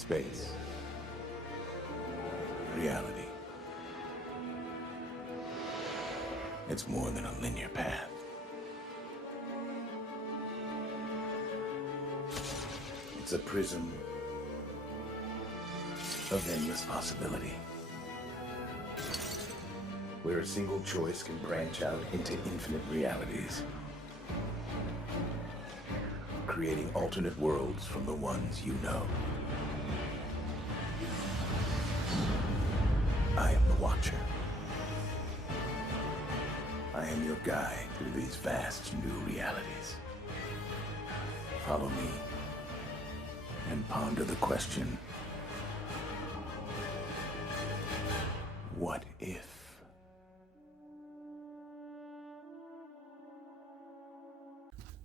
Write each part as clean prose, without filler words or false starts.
Space. Reality. It's more than a linear path. It's a prism of endless possibility, where a single choice can branch out into infinite realities, creating alternate worlds from the ones you know. I am the Watcher. I am your guide through these vast new realities. Follow me and ponder the question, what if?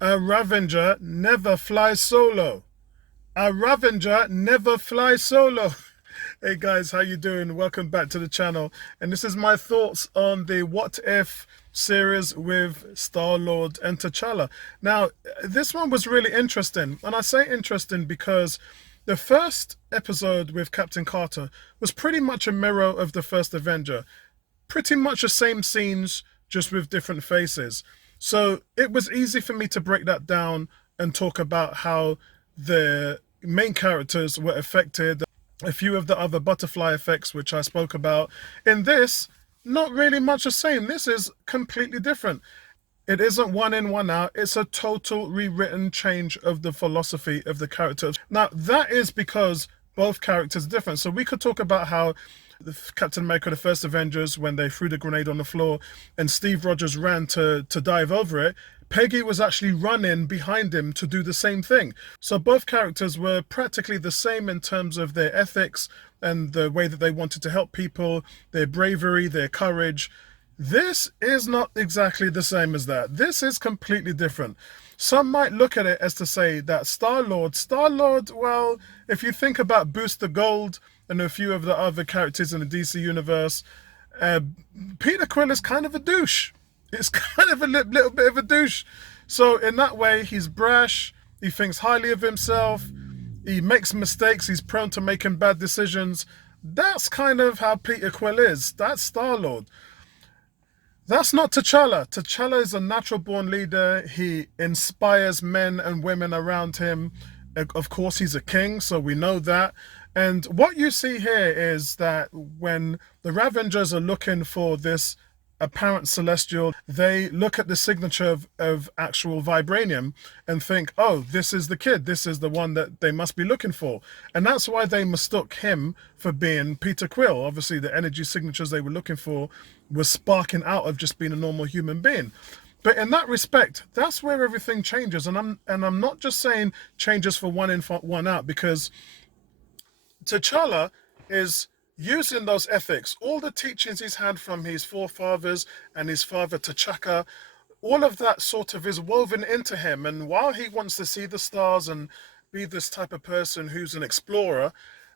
A Ravenger never flies solo. A Ravenger never flies solo. Hey guys, how you doing? Welcome back to the channel. And this is my thoughts on the What If series with Starlord and TChalla. Now, this one was really interesting. And I say interesting because the first episode with Captain Carter was pretty much a mirror of the first Avenger. Pretty much the same scenes, just with different faces. So it was easy for me to break that down and talk about how the main characters were affected, a few of the other butterfly effects which I spoke about. In this, not really much the same. This is completely different. It isn't one in, one out. It's a total rewritten change of the philosophy of the characters. Now, that is because both characters are different. So we could talk about how Captain America, the first Avengers, when they threw the grenade on the floor and Steve Rogers ran to dive over it, Peggy was actually running behind him to do the same thing. So both characters were practically the same in terms of their ethics and the way that they wanted to help people, their bravery, their courage. This is not exactly the same as that. This is completely different. Some might look at it as to say that Starlord, well, if you think about Booster Gold and a few of the other characters in the DC universe, Peter Quill is kind of a douche. It's kind of a little bit of a douche. So in that way, he's brash, he thinks highly of himself, he makes mistakes, he's prone to making bad decisions. That's kind of how Peter Quill is. That's Starlord. That's not TChalla. TChalla is a natural-born leader. He inspires men and women around him. Of course, he's a king, so we know that. And what you see here is that when the Ravengers are looking for this apparent celestial, they look at the signature of actual vibranium and think, oh, this is the kid, this is the one that they must be looking for. And that's why they mistook him for being Peter Quill. Obviously the energy signatures they were looking for was sparking out of just being a normal human being. But in that respect, that's where everything changes. And I'm not just saying changes for one in, one out, because TChalla is using those ethics, all the teachings he's had from his forefathers and his father T'Chaka, all of that sort of is woven into him. And while he wants to see the stars and be this type of person who's an explorer,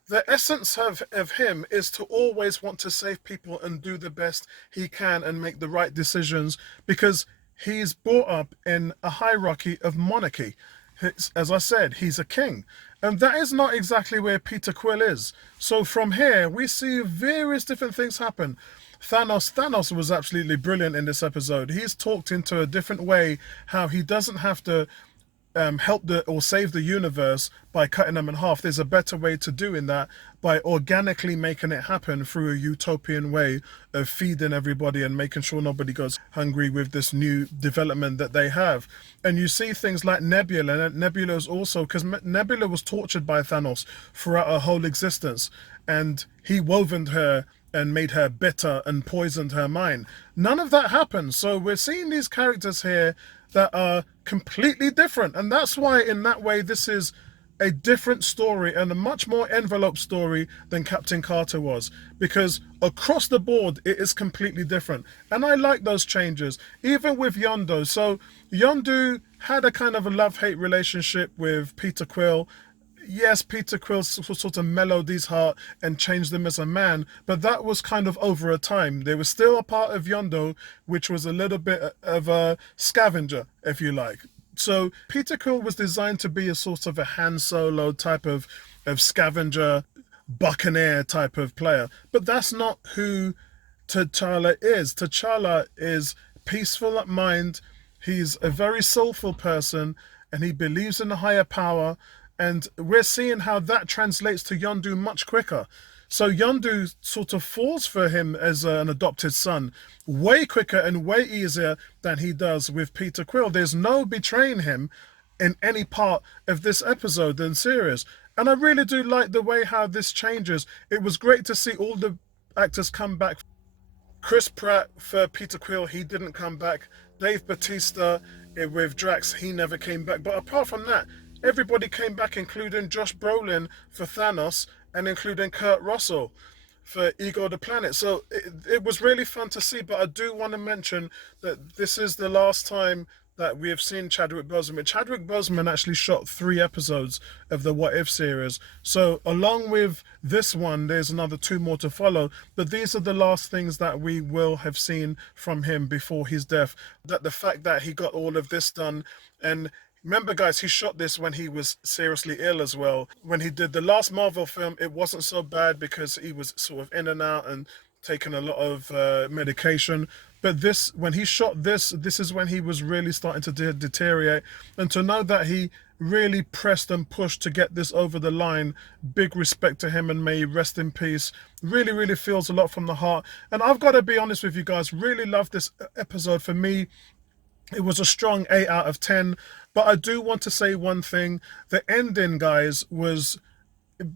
the essence of him is to always want to save people and do the best he can and make the right decisions, because he's brought up in a hierarchy of monarchy. As I said, he's a king. And that is not exactly where Peter Quill is. So from here, we see various different things happen. Thanos was absolutely brilliant in this episode. He's talked into a different way how he doesn't have to help or save the universe by cutting them in half. There's a better way to doing that by organically making it happen through a utopian way of feeding everybody and making sure nobody goes hungry with this new development that they have. And you see things like Nebula, and Nebula is also, because Nebula was tortured by Thanos throughout her whole existence, and he woven her and made her bitter and poisoned her mind. None of that happened. So we're seeing these characters here that are completely different. And that's why in that way, this is a different story and a much more envelope story than Captain Carter was, because across the board, it is completely different. And I like those changes, even with Yondu. So Yondu had a kind of a love-hate relationship with Peter Quill. Yes, Peter Quill sort of mellowed his heart and changed him as a man, but that was kind of over a time. There was still a part of Yondu which was a little bit of a scavenger, if you like. So Peter Quill was designed to be a sort of a Han Solo type of of scavenger, buccaneer type of player. But that's not who T'Challa is. T'Challa is peaceful at mind. He's a very soulful person, and he believes in a higher power. And we're seeing how that translates to Yondu much quicker. So Yondu sort of falls for him as an adopted son way quicker and way easier than he does with Peter Quill. There's no betraying him in any part of this episode and series. And I really do like the way how this changes. It was great to see all the actors come back. Chris Pratt for Peter Quill, he didn't come back. Dave Bautista with Drax, he never came back. But apart from that, everybody came back, including Josh Brolin for Thanos and including Kurt Russell for Ego the Planet. So it was really fun to see. But I do want to mention that this is the last time that we have seen Chadwick Boseman. Chadwick Boseman actually shot 3 episodes of the What If series. So along with this one, there's another 2 more to follow. But these are the last things that we will have seen from him before his death. That the fact that he got all of this done, and remember, guys, he shot this when he was seriously ill as well. When he did the last Marvel film, it wasn't so bad because he was sort of in and out and taking a lot of medication. But this, when he shot this is when he was really starting to deteriorate. And to know that he really pressed and pushed to get this over the line, big respect to him, and may he rest in peace. Really, really feels a lot from the heart. And I've got to be honest with you guys, really love this episode. For me, it was a strong 8 out of 10. But I do want to say one thing. The ending, guys, was,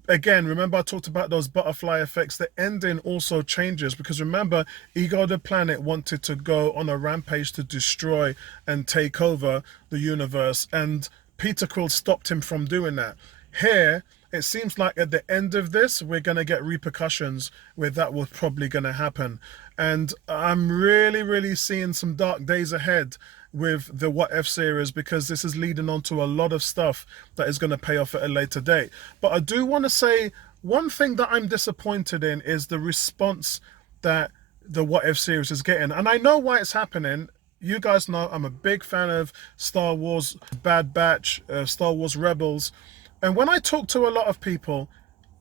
again, remember I talked about those butterfly effects. The ending also changes because remember, Ego the Planet wanted to go on a rampage to destroy and take over the universe, and Peter Quill stopped him from doing that. Here, it seems like at the end of this, we're going to get repercussions where that was probably going to happen. And I'm really, really seeing some dark days ahead with the What If series, because this is leading on to a lot of stuff that is going to pay off at a later date. But I do want to say one thing that I'm disappointed in is the response that the What If series is getting. And I know why it's happening. You guys know I'm a big fan of Star Wars Bad Batch, Star Wars Rebels. And when I talk to a lot of people,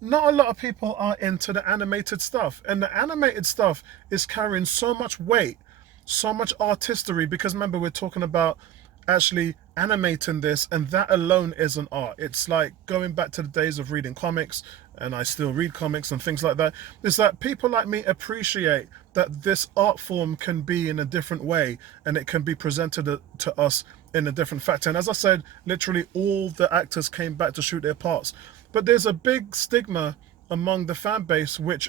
not a lot of people are into the animated stuff. And the animated stuff is carrying so much weight, so much artistry, because remember, we're talking about actually animating this, and that alone is an art. It's like going back to the days of reading comics, and I still read comics and things like that. It's that people like me appreciate that this art form can be in a different way, and it can be presented to us in a different factor. And as I said, literally all the actors came back to shoot their parts. But there's a big stigma among the fan base which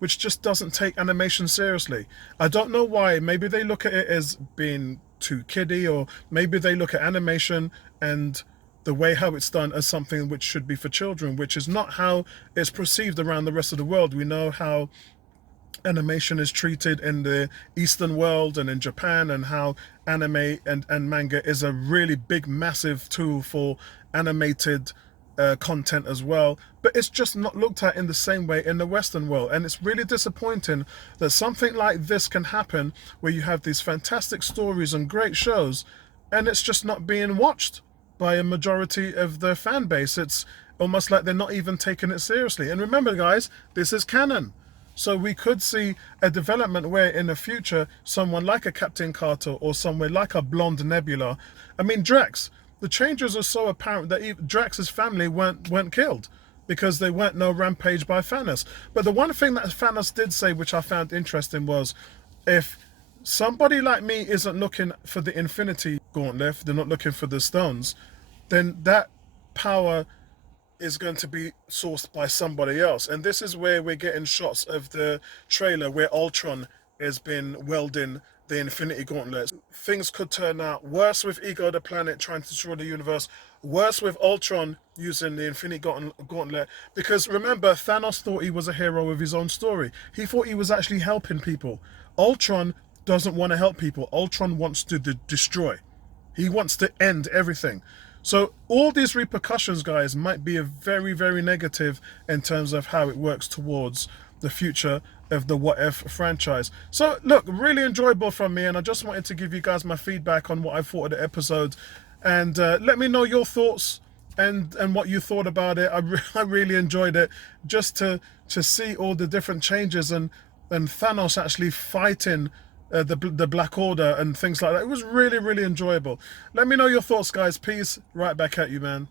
just doesn't take animation seriously. I don't know why. Maybe they look at it as being too kiddie, or maybe they look at animation and the way how it's done as something which should be for children, which is not how it's perceived around the rest of the world. We know how animation is treated in the Eastern world and in Japan, and how anime and manga is a really big, massive tool for animated content as well. But it's just not looked at in the same way in the Western world. And it's really disappointing that something like this can happen, where you have these fantastic stories and great shows, and it's just not being watched by a majority of the fan base. It's almost like they're not even taking it seriously. And remember, guys, this is canon. So we could see a development where in the future, someone like a Captain Carter or somewhere like a blonde Nebula, I mean, Drax, the changes are so apparent that Drax's family weren't killed because they weren't no rampage by Thanos. But the one thing that Thanos did say, which I found interesting, was if somebody like me isn't looking for the Infinity Gauntlet, they're not looking for the stones, then that power is going to be sourced by somebody else. And this is where we're getting shots of the trailer where Ultron has been welding the Infinity Gauntlet. Things could turn out worse with Ego the Planet trying to destroy the universe, worse with Ultron using the Infinity Gauntlet, because remember, Thanos thought he was a hero of his own story. He thought he was actually helping people. Ultron doesn't want to help people. Ultron wants to destroy. He wants to end everything. So all these repercussions, guys, might be a very, very negative in terms of how it works towards the future of the What If franchise. So look, really enjoyable from me, and I just wanted to give you guys my feedback on what I thought of the episode. And let me know your thoughts and what you thought about it. I really enjoyed it, just to see all the different changes, and Thanos actually fighting the Black Order and things like that. It was really, really enjoyable. Let me know your thoughts, guys. Peace. Right back at you, man.